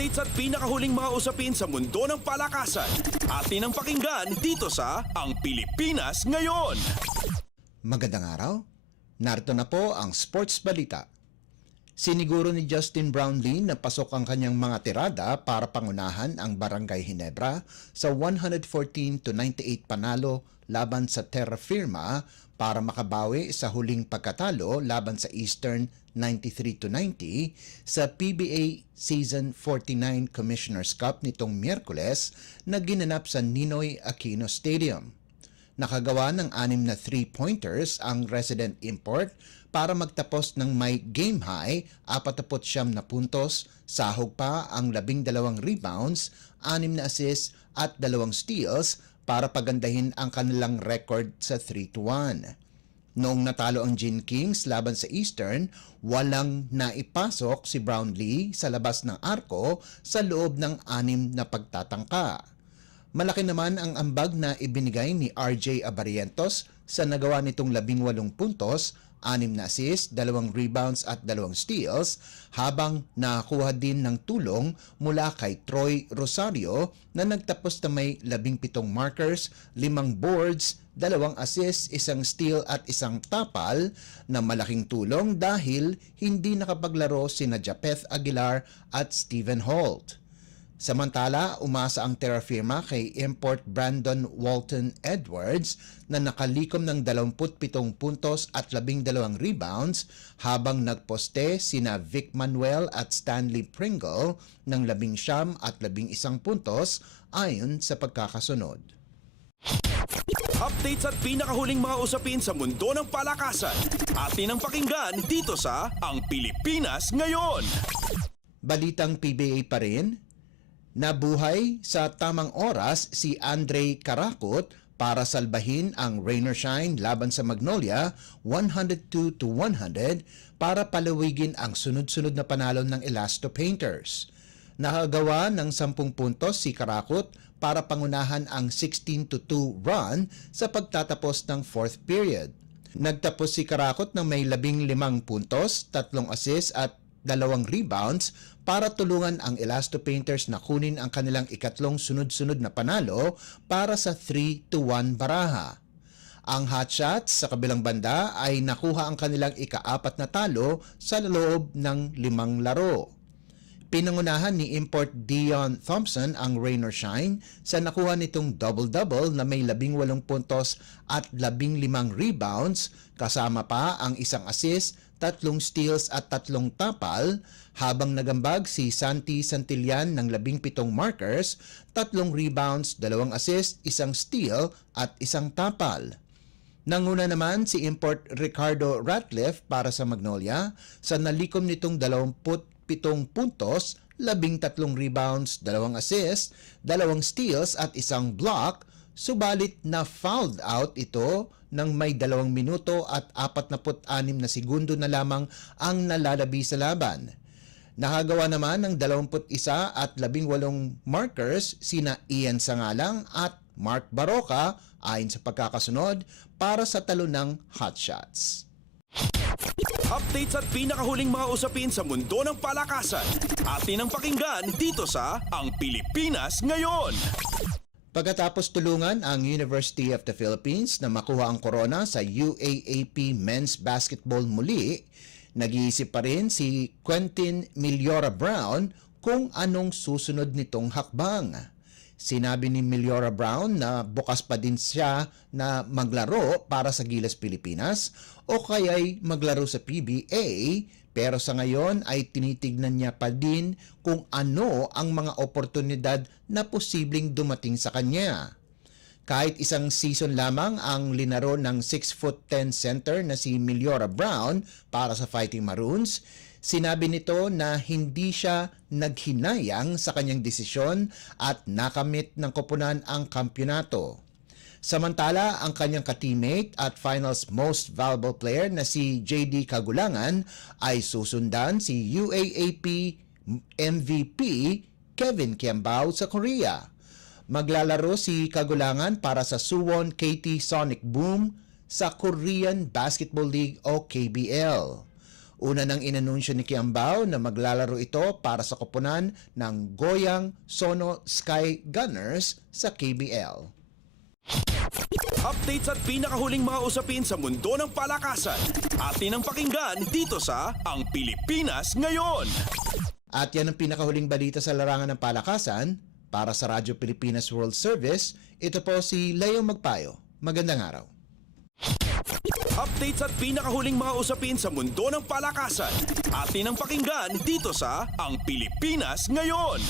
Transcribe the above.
Updates at pinakahuling mga usapin sa mundo ng palakasan. Atin ang pakinggan dito sa Ang Pilipinas Ngayon. Magandang araw. Narito na po ang Sports Balita. Siniguro ni Justin Brownlee na pasok ang kanyang mga tirada para pangunahan ang Barangay Ginebra sa 114-98 panalo laban sa Terra Firma para makabawi sa huling pagkatalo laban sa Eastern 93-90 sa PBA Season 49 Commissioner's Cup nitong Miyerkules na ginanap sa Ninoy Aquino Stadium. Nakagawa ng 6 na 3-pointers ang resident import para magtapos ng may game high 49 na puntos, sahog pa ang 12 rebounds, 6 na assists at 2 steals para pagandahin ang kanilang record sa 3-1. Noong natalo ang Gin Kings laban sa Eastern, walang naipasok si Brownlee sa labas ng arko sa loob ng 6 na pagtatangka. Malaki naman ang ambag na ibinigay ni RJ Abarientos sa nagawa nitong 18 puntos, 6 na assists, 2 rebounds at 2 steals, habang nakakuha din ng tulong mula kay Troy Rosario na nagtapos na may 17 markers, 5 boards, 2 assists, 1 steal at 1 tapal na malaking tulong dahil hindi nakapaglaro sina Japeth Aguilar at Stephen Holt. Samantala, umasa ang Terra Firma kay import Brandon Walton Edwards na nakalikom ng 27 puntos at 12 rebounds habang nagposte sina Vic Manuel at Stanley Pringle ng 19 at 11 puntos ayon sa pagkakasunod. Updates at pinakahuling mga usapin sa mundo ng palakasan. Atin ang pakinggan dito sa Ang Pilipinas Ngayon. Balitang PBA pa rin. Nabuhay sa tamang oras si Andre Karakot para salbahin ang Rain or Shine laban sa Magnolia 102-100 para palawigin ang sunod-sunod na panalo ng Elasto Painters. Nakagawa ng 10 puntos si Karakot para pangunahan ang 16-2 run sa pagtatapos ng 4th period. Nagtapos si Karakot ng may 15 puntos, 3 assists at 2 rebounds para tulungan ang Elasto Painters na kunin ang kanilang ikatlong sunod-sunod na panalo para sa 3-1 baraha. Ang Hotshots sa kabilang banda ay nakuha ang kanilang ika-4 na talo sa loob ng 5 laro. Pinangunahan ni import Dion Thompson ang Rain or Shine sa nakuha nitong double-double na may 18 puntos at 15 rebounds, kasama pa ang 1 assist, 3 steals at 3 tapal, habang nagambag si Santi Santillan ng 17 markers, 3 rebounds, 2 assist, 1 steal at 1 tapal. Nanguna naman si import Ricardo Ratliff para sa Magnolia sa nalikom nitong 27 puntos, 13 rebounds, 2 assists, 2 steals at 1 block, subalit na fouled out ito nang may 2 minuto at 46 na segundo na lamang ang nalalabi sa laban. Nakagawa naman ng 21 at 18 markers sina Ian Sangalang at Mark Baroka ayon sa pagkakasunod para sa talo ng Hotshots. Updates at pinakahuling mga usapin sa mundo ng palakasan. Atin ang pakinggan dito sa Ang Pilipinas Ngayon. Pagkatapos tulungan ang University of the Philippines na makuha ang korona sa UAAP Men's Basketball muli, nag-iisip pa rin si Quentin Miliora Brown kung anong susunod nitong hakbang. Sinabi ni Miliora Brown na bukas pa din siya na maglaro para sa Gilas Pilipinas o kaya'y maglaro sa PBA, pero sa ngayon ay tinitignan niya pa din kung ano ang mga oportunidad na posibleng dumating sa kanya. Kahit isang season lamang ang linaro ng 6'10" center na si Miliora Brown para sa Fighting Maroons, sinabi nito na hindi siya naghinayang sa kanyang desisyon at nakamit ng koponan ang kampyonato. Samantala, ang kanyang ka-teammate at finals most valuable player na si JD Kagulangan ay susundan si UAAP MVP Kevin Kiambao sa Korea. Maglalaro si Kagulangan para sa Suwon KT Sonic Boom sa Korean Basketball League o KBL. Una nang inanunsyo ni Kiambao na maglalaro ito para sa koponan ng Goyang Sono Sky Gunners sa KBL. Updates at pinakahuling mga usapin sa mundo ng palakasan. Atin ang pakinggan dito sa Ang Pilipinas Ngayon. At yan ang pinakahuling balita sa larangan ng palakasan. Para sa Radyo Pilipinas World Service, ito po si Leo Magpayo. Magandang araw. Updates at pinakahuling mga usapin sa mundo ng palakasan. Atin ang pakinggan dito sa Ang Pilipinas Ngayon.